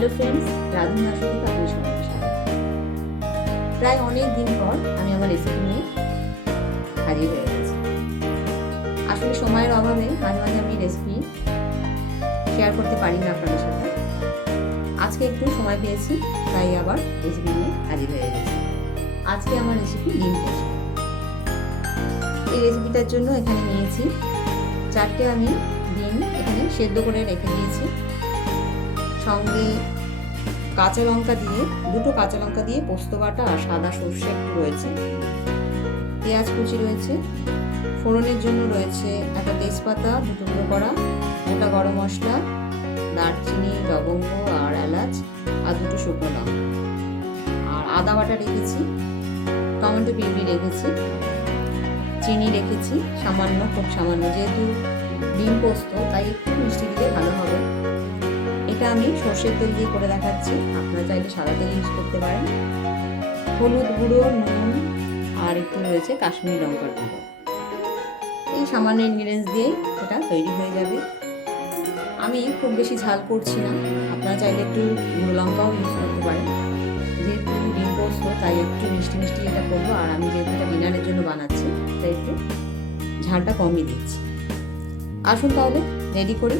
Hello friends রাধুনি আসলে আপনার সবাইকে প্রায় অনেক দিন পর আমি আমার রেসিপি নিয়ে হাজির হয়ে গেছি। আসলে সময়ের অভাবে মাঝে মাঝে আমি রেসিপি শেয়ার করতে পারি না আপনাদের সাথে। আজকে একটু সময় পেয়েছি, তাই আবার রেসিপি নিয়ে হাজির হয়ে গেছি। আজকে আমার রেসিপি ডিম পোস্ট এই রেসিপিটার জন্য এখানে নিয়েছি চারটে আমি ডিম এখানে সেদ্ধ করে রেখে দিয়েছি। সঙ্গে কাঁচা লঙ্কা দিয়ে, দুটো কাঁচা লঙ্কা দিয়ে পোস্ত বাটা আর সাদা সর্ষে রয়েছে। পেঁয়াজ কুচি রয়েছে। ফোড়নের জন্য রয়েছে একটা তেজপাতা, দুটো টুকরো করা গোটা গরম মশলা, দারচিনি, লবঙ্গ আর এলাচ আর দুটো শুকনো লঙ্কা। আর আদা বাটা রেখেছি। টমেটো পিউরি রেখেছি। চিনি রেখেছি। সামান্য, খুব সামান্য, যেহেতু ডিম পোস্ত, তাই একটু মিষ্টি দিলে ভালো হবে। এটা আমি সর্ষের তেল দিয়ে করে দেখাচ্ছি। আপনারা চাইলে সাদা তেল ইউজ করতে পারেন। হলুদ গুঁড়ো, নুন, আর একটু রয়েছে কাশ্মীরি লঙ্কার গুঁড়ো। এই সামান্য ইনগ্রিডিয়েন্টস দিয়েই এটা তৈরি হয়ে যাবে। আমি খুব বেশি ঝাল করছি না। আপনারা চাইলে একটু গুঁড়ো লঙ্কাও ইউজ করতে পারেন। যেহেতু ডিম পোস্ত, তাই একটু মিষ্টি মিষ্টি এটা করব। আর আমি যেহেতু এটা ডিনারের জন্য বানাচ্ছি, তাই একটু ঝালটা কমই দিচ্ছি। আসুন তাহলে রেডি করি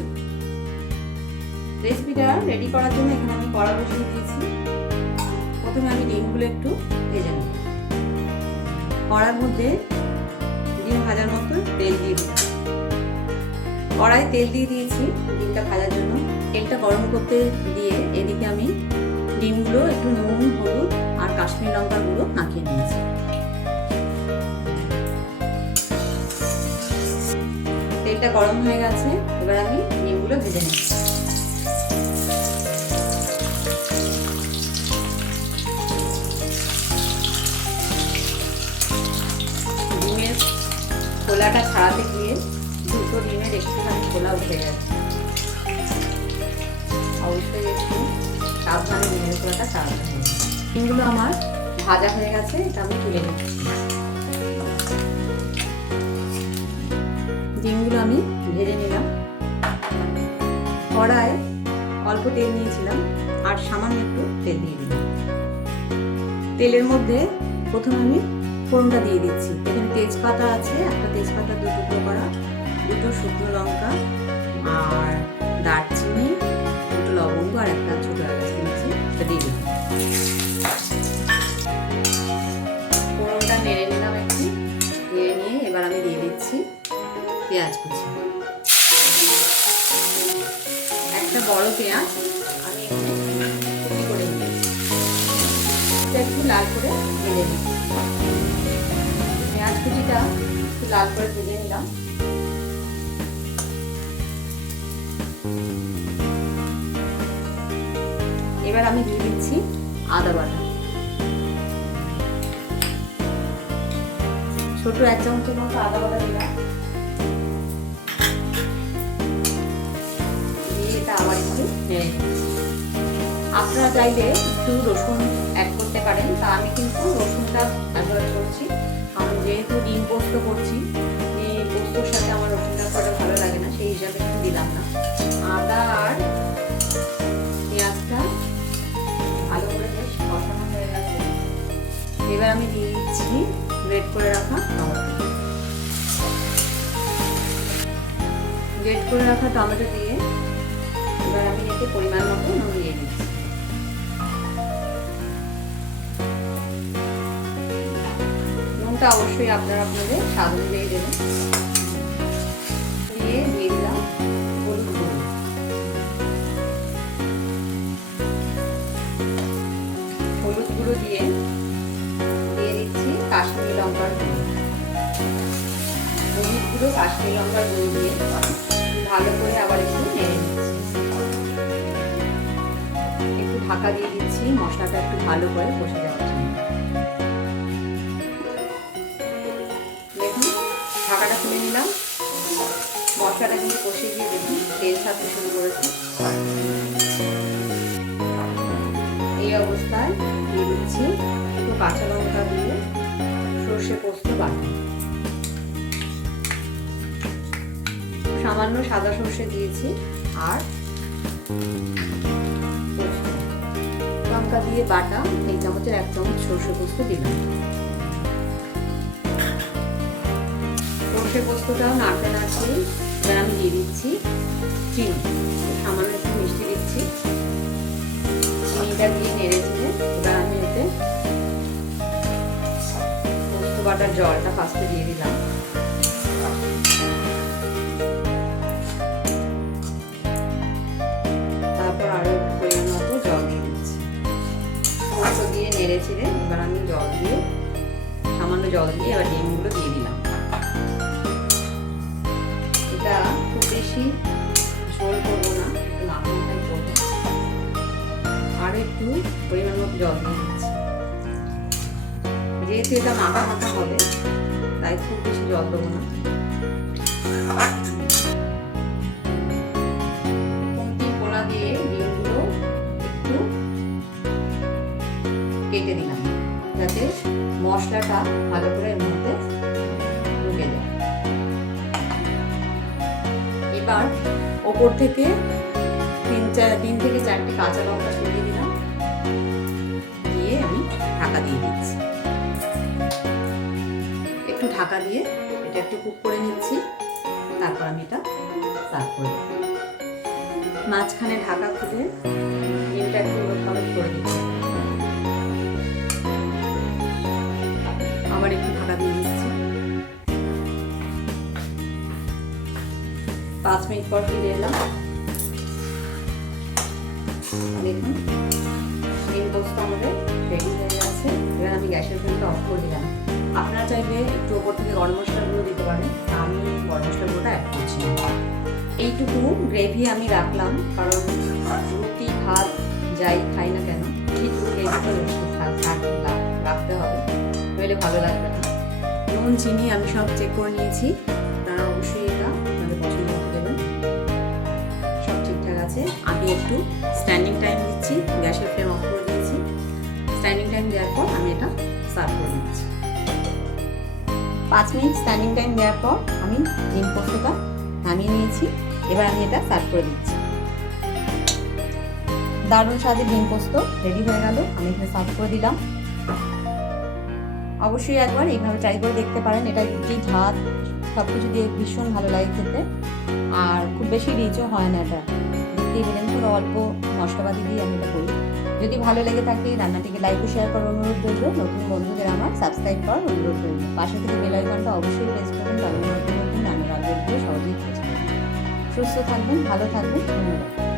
রেসিপিটা রেডি করার জন্য এখানে আমি কড়া বসিয়ে দিয়েছি। প্রথমে আমি ডিমগুলো একটু ভেজে নেব। কড়ার মধ্যে ডিম ভাজার মতো তেল দিয়ে দিলাম। কড়াই তেল দিয়ে দিয়েছি ডিমটা ভাজার জন্য। তেলটা গরম করতে দিয়ে এদিকে আমি ডিমগুলো একটু নুন, হলুদ আর কাশ্মীর লঙ্কার গুঁড়ো মাখিয়ে নিয়েছি। তেলটা গরম হয়ে গেছে, এবার আমি ডিমগুলো ভেজে নিচ্ছি খোলাটা ছাড়াতে গিয়ে দুটো ডিমের একটুখানি খোলা উঠে গেছে। অবশ্যই একটু সাবধানে ডিমের খোলাটা ছাড়াতে হবে। ডিমগুলো আমার ভাজা হয়ে গেছে, এটা আমি তুলে নিচ্ছি। ডিমগুলো আমি ভেজে নিলাম। কড়ায় অল্প তেল নিয়েছিলাম, আর সামান্য একটু তেল দিয়ে দিলাম। তেলের মধ্যে প্রথমে আমি ফোড়নটা দিয়ে দিচ্ছি। এখানে তেজপাতা আছে, একটা তেজপাতা দু টুকরো করা, দুটো শুকনো লঙ্কা আর দারচিনি, দুটো লবঙ্গ আর একটা ছোট এলাচ দিয়েছি, সেটা দিয়ে দিলাম। ফোড়নটা নেড়ে নিলাম একটু, নেড়ে নিয়ে এবার আমি দিয়ে দিচ্ছি পেঁয়াজ কুচি। একটা বড় পেঁয়াজ আমি নিয়েছি। একটু লাল করে ভেজে পেঁয়াজ কুচিটা একটু লাল করে ভেজে নিলাম। এবার আমি দিয়ে দিচ্ছি আদা বাটা। ছোট এক চামচের মতো আদা বাটা দিলাম। দিয়ে এটা আবার একটু আপনারা চাইলে একটু রসুন করতে পারেন, তা আমি কিন্তু রসুনটা অ্যাভয়েড করছি। কারণ যেহেতু ডিম পোস্ত করছি পোস্তর সাথে আমার রসুনটা করা ভালো লাগে না, সেই হিসাবে দিলাম না। আদা আর পেঁয়াজটা ভালো করে বেশ কষানো হয়ে গেছে। এবার আমি দিয়ে দিচ্ছি গ্রেট করে রাখা টমেটো। করে রাখা টমেটো দিয়ে এবার আমি এতে পরিমাণ মতো নুন দিয়ে দিচ্ছি। নুনটা অবশ্যই আপনারা আপনাদের স্বাদ অনুযায়ী দেবেন। গুঁড়ো। দিয়ে দিয়ে দিচ্ছি কাশ্মীরি লঙ্কার কাশ্মীরি লঙ্কার গুঁড়ো দিয়ে ভালো করে আবার একটু একটু ঢাকা দিয়ে দিচ্ছি, মশলাটা একটু ভালো করে কষে যাওয়ার জন্য। ছাড়তে শুরু করেছে। এই অবস্থায় দিয়ে দিচ্ছি একটু কাঁচা লঙ্কা দিয়ে সর্ষে পোস্ত বাটা। সামান্য সাদা সর্ষে দিয়েছি আর পোস্ত। দিয়ে বাটা, এই চামচের এক চামচ সর্ষে পোস্ত দিলাম। সর্ষে পোস্তটাও নাড়তে নাড়তে আমি দিয়ে দিচ্ছি চিনি সামান্য একটু মিষ্টি দিচ্ছি। চিনিটা দিয়ে নেড়ে চেড়ে এবার আমি এতে বাটার জলটা ফার্স্টে দিয়ে দিলাম। তারপর আরও একটু পরিমাণ মতো জল দিয়ে দিচ্ছি। পোস্ত দিয়ে নেড়ে এবার আমি জল দিয়ে, সামান্য জল দিয়ে এবার ডিমগুলো দিয়ে দিলাম। এটা খুব বেশি একটু পরিমাণ মতো জল দিয়ে দিচ্ছি যেহেতু এটা মাখা মাখা হবে, তাই খুব বেশি জল দেবো না। কমতি পোলা কেটে দিলাম যাতে মশলাটা ভালো করে এর মধ্যে ঢুকে যায়। এবার ওপর থেকে তিন চার তিন থেকে চারটে কাঁচা লঙ্কা ছড়িয়ে ঢাকা দিয়ে দিচ্ছি। একটু ঢাকা দিয়ে এটা একটু কুক করে নিচ্ছি। তারপর আমি এটা সার্ভ করে মাঝখানে ঢাকা খুলে ডিমটা একটু উলট করে দিচ্ছি আবার একটু ঢাকা দিয়ে দিচ্ছি। পাঁচ মিনিট পর ফিরে এলাম। দেখুন, ডিম পোস্ত আমাদের গ্যাসের ফ্লেমটা অফ করে দিলাম। আপনারা চাইলে একটু ওপর থেকে গরম মশলাগুলো দিতে পারেন আমি গরম মশলাগুলোটা অ্যাড করছি। এইটুকু গ্রেভি আমি রাখলাম, কারণ রুটি, ভাত যাই খাই না কেন, ঠিক গ্রেভিটা রাখতে হবে, নইলে ভালো লাগবে না। নুন, চিনি আমি সব চেক করে নিয়েছি তারা অবশ্যই এটা আপনাদের পছন্দ মতো দেবেন। সব ঠিকঠাক আছে। আমি একটু স্ট্যান্ডিং টাইম দিচ্ছি, গ্যাসের ফ্লেম অফ করে স্ট্যান্ডিং টাইম দেওয়ার পর আমি এটা সার্ভ করে দিচ্ছি পাঁচ মিনিট স্ট্যান্ডিং টাইম দেওয়ার পর আমি ডিম পোস্তটা নামিয়ে নিয়েছি, এবার আমি এটা সার্ভ করে দিচ্ছি। দারুণ স্বাদের ডিম পোস্ত রেডি হয়ে গেল, আমি এখানে সার্ভ করে দিলাম। অবশ্যই একবার এইভাবে ট্রাই করে দেখতে পারেন, এটা রুটি ভাত সব কিছু দিয়ে ভীষণ ভালো লাগে খেতে। আর খুব বেশি রিচও হয় না এটা। দেখতেই পেলেন, খুব অল্প মশলাপাতি দিয়ে আমি এটা করি। যদি ভালো লেগে থাকে, রান্নাটিকে লাইক ও শেয়ার করার অনুরোধ রইল। নতুন বন্ধুদের আমার সাবস্ক্রাইব করার অনুরোধ রইল। পাশে থেকে বেল আইকনটা অবশ্যই প্রেস করুন, তাহলে নতুন নতুন রান্নার আপডেটগুলো সহজেই পেয়ে সুস্থ থাকবেন, ভালো থাকবেন, ধন্যবাদ।